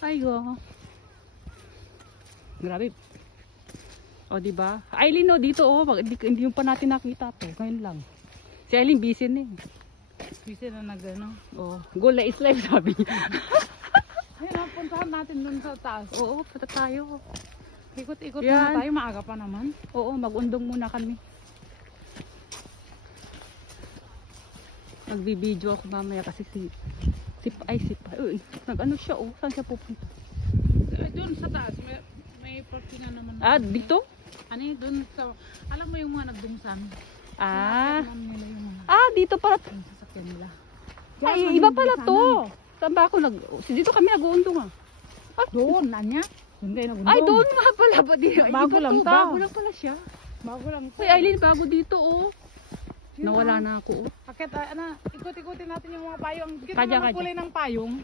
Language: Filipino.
Ay go. Grabe. O diba? Aileen no, dito oh, hindi pa natin nakita to. Ngayon lang. Si Aileen busy na eh. Busy na nag-ano. Oh, goal na is life sabi niya. Ayun, puntahan natin dun sa taas. Oo, punta tayo. Ikot-ikot Yan. muna tayo, maaga pa naman. Oo, mag-undong muna kami. Nagbibideo ako mamaya kasi si nag-ano siya oh, saan siya pupunta? Doon sa taas, may parking na naman. Ah, dito? Ano yun, doon sa, alam mo yung mga nagdungsan? Ah. Nila yung mga Ah, dito pala. sasakyan nila. Ay, iba pala to. Saan ba ako dito kami nag-uundong ah. Doon, nanya? Doon kayo nagundong. Ay, doon nga pala ba dito? Bago lang to. Bago lang pala siya. Bago lang to. Uy, Aileen, bago dito oh. Nawala na ako oh. Akit, ikot-ikotin natin yung mga payong. Kita Kadya, naman kadya. kulay ng payong.